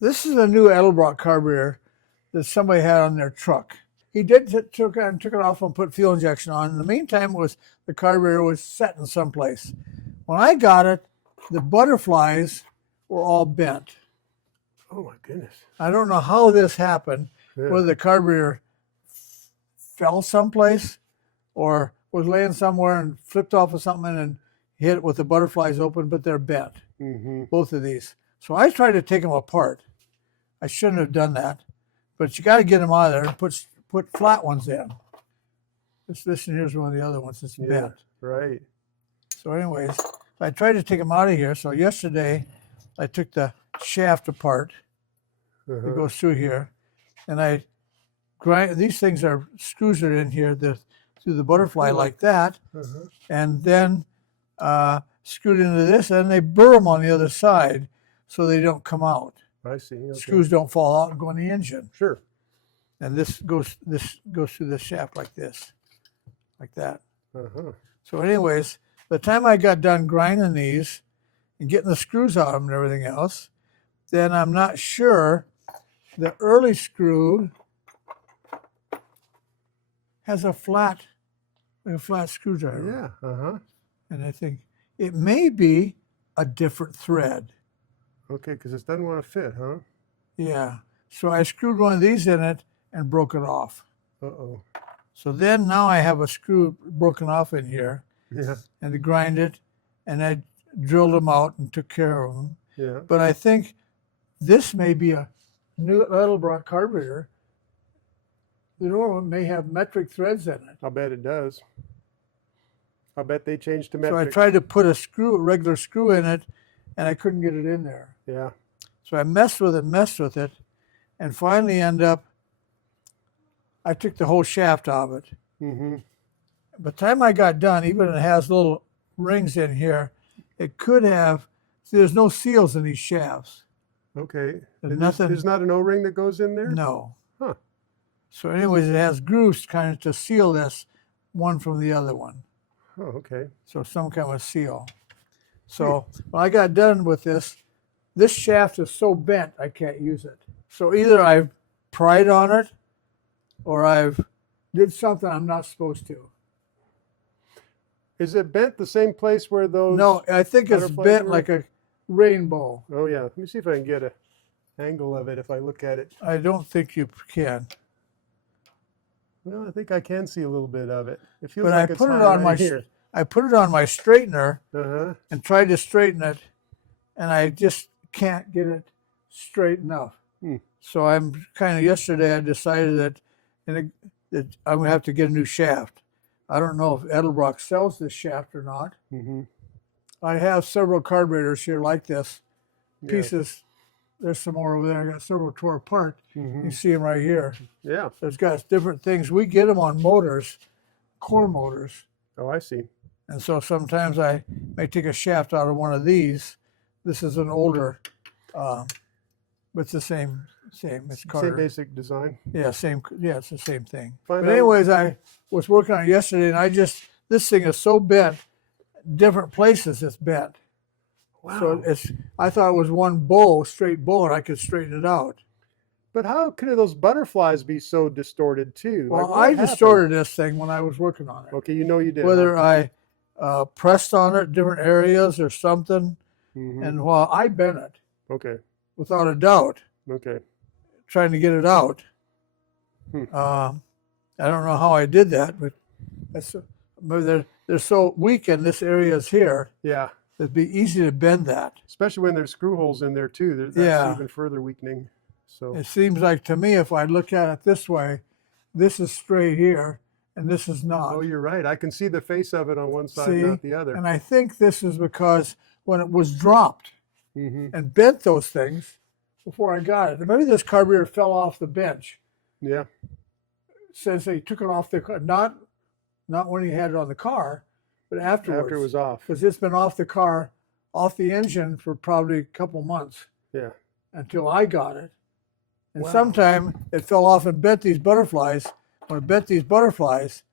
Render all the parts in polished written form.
This is a new Edelbrock carburetor that somebody had on their truck. He did took it off and put fuel injection on. In the meantime, the carburetor was setting someplace. When I got it, the butterflies were all bent. Oh my goodness! I don't know how this happened. Yeah. Whether the carburetor fell someplace or was laying somewhere and flipped off of something and hit it with the butterflies open, but they're bent. Both of these. So I tried to take them apart. I shouldn't have done that, but you got to get them out of there and put flat ones in. This and here's one of the other ones that's bent. Right. So anyways, I tried to take them out of here. So yesterday I took the shaft apart. It goes through here, and I grind. These things are screws are in here through the butterfly like that, and then screwed into this, and they burr them on the other side so they don't come out. I see. Okay. Screws don't fall out and go in the engine. Sure. And this goes through the shaft like this, like that. So anyways, by the time I got done grinding these and getting the screws out of them and everything else, then I'm not sure the early screw has a flat screwdriver. Yeah. And I think it may be a different thread. Okay, because it doesn't want to fit, huh? Yeah. So I screwed one of these in it and broke it off. Uh-oh. So then now I have a screw broken off in here. Yeah. And to grind it, and I drilled them out and took care of them. Yeah. But I think this may be a new Edelbrock carburetor. The normal one may have metric threads in it. I'll bet it does. I'll bet they changed to metric. So I tried to put a regular screw in it, and I couldn't get it in there. Yeah. So I messed with it, and finally I took the whole shaft of it. By the time I got done, even it has little rings in here, it could have, see, there's no seals in these shafts. Okay. Nothing. There's not an O-ring that goes in there? No. Huh. So anyways, it has grooves kind of to seal this one from the other one. Oh, okay. So some kind of seal. So when I got done with this shaft is so bent I can't use it. So either I've pried on it or I've did something I'm not supposed to. Is it bent the same place where those? No, I think it's bent like a rainbow. Oh yeah. Let me see if I can get an angle of it if I look at it. I don't think you can. Well, I think I can see a little bit of it. It feels But like I it's put it hard on right here. I put it on my straightener and tried to straighten it, and I just can't get it straight enough. So I'm kind of, yesterday I decided that I'm going to have to get a new shaft. I don't know if Edelbrock sells this shaft or not. I have several carburetors here like this. Pieces, there's some more over there. I got several tore apart. You see them right here. Yeah. So it's got different things. We get them on motors, core motors. Oh, I see. And so sometimes I may take a shaft out of one of these. This is an older, but it's the same. It's Carter. Same basic design. Yeah, same. Yeah, it's the same thing. But anyways, I was working on it yesterday, and this thing is so bent, different places it's bent. Wow. So I thought it was one straight bow, and I could straighten it out. But how could those butterflies be so distorted too? Well, I distorted this thing when I was working on it. Okay, you know you did. Whether I pressed on it different areas or something, and while I bent it. Okay. Without a doubt. Okay. Trying to get it out. I don't know how I did that, but they're so weak in this areas here. Yeah. It'd be easy to bend that. Especially when there's screw holes in there too. That's even further weakening. So it seems like to me, if I look at it this way, this is straight here, and this is not. Oh, you're right. I can see the face of it on one side, not the other. And I think this is because when it was dropped and bent those things before I got it. Maybe this carburetor fell off the bench. Yeah. Since they took it off the car, not when he had it on the car, but afterwards. After it was off. Because it's been off the car, off the engine for probably a couple months. Yeah. Until I got it. And sometime it fell off and bent these butterflies. When it bent these butterflies,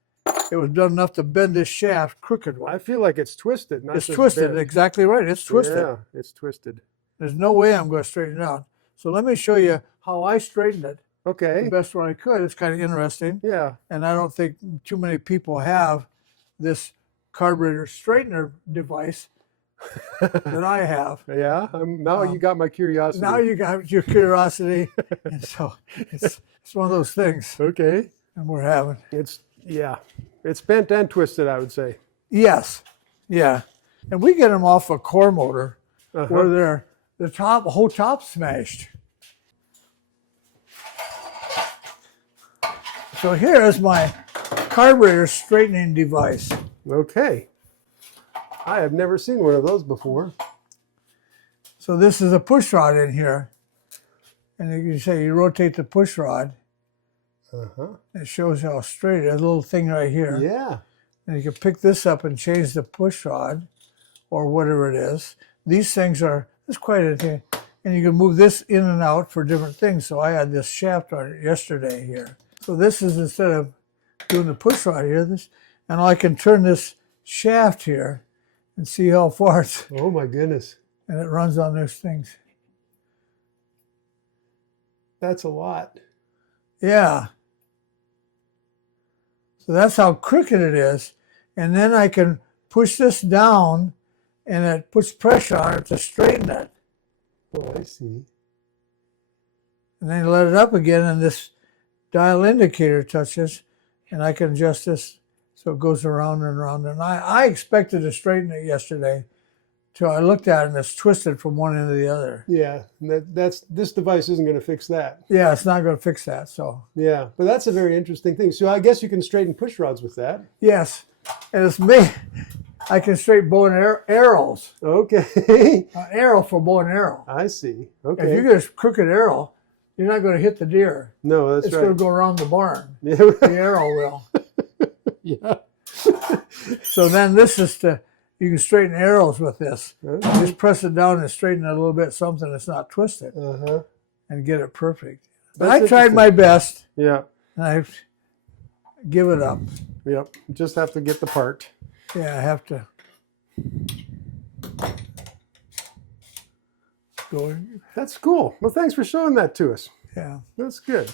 it was done enough to bend this shaft crooked. I feel like it's twisted. It's twisted, exactly right. It's twisted. Yeah, it's twisted. There's no way I'm going to straighten it out. So let me show you how I straightened it Okay. the best one I could. It's kind of interesting. Yeah. And I don't think too many people have this carburetor straightener device that I have. Yeah. Now you got my curiosity. Now you got your curiosity. And so it's one of those things. Okay. And we're having. It's bent and twisted, I would say. Yes. Yeah. And we get them off a core motor where the whole top's smashed. So here is my carburetor straightening device. Okay. I have never seen one of those before. So this is a push rod in here. And you say you rotate the push rod. It shows how straight it is. A little thing right here. Yeah. And you can pick this up and change the push rod or whatever it is. These things it's quite a thing. And you can move this in and out for different things. So I had this shaft on it yesterday here. So this is, instead of doing the push rod here, and I can turn this shaft here and see how far it's. Oh my goodness. And it runs on those things. That's a lot. Yeah. So that's how crooked it is. And then I can push this down and it puts pressure on it to straighten it. Oh, I see. And then you let it up again and this dial indicator touches and I can adjust this so it goes around and around. And I expected to straighten it yesterday till I looked at it and it's twisted from one end to the other. Yeah, this device isn't going to fix that. Yeah, it's not going to fix that. So yeah, but that's a very interesting thing. So I guess you can straighten push rods with that. Yes, and it's me. I can straighten bow and arrows. Okay. An arrow for bow and arrow. I see. Okay. If you get a crooked arrow, you're not going to hit the deer. No, that's right. It's going to go around the barn. Yeah. The arrow will. Yeah. So then this is you can straighten arrows with this. Okay. Just press it down and straighten it a little bit, something that's not twisted, and get it perfect. But I tried my best. Yeah. And I give it up. Yep. Just have to get the part. Yeah, I have to go. That's cool. Well, thanks for showing that to us. Yeah. That's good.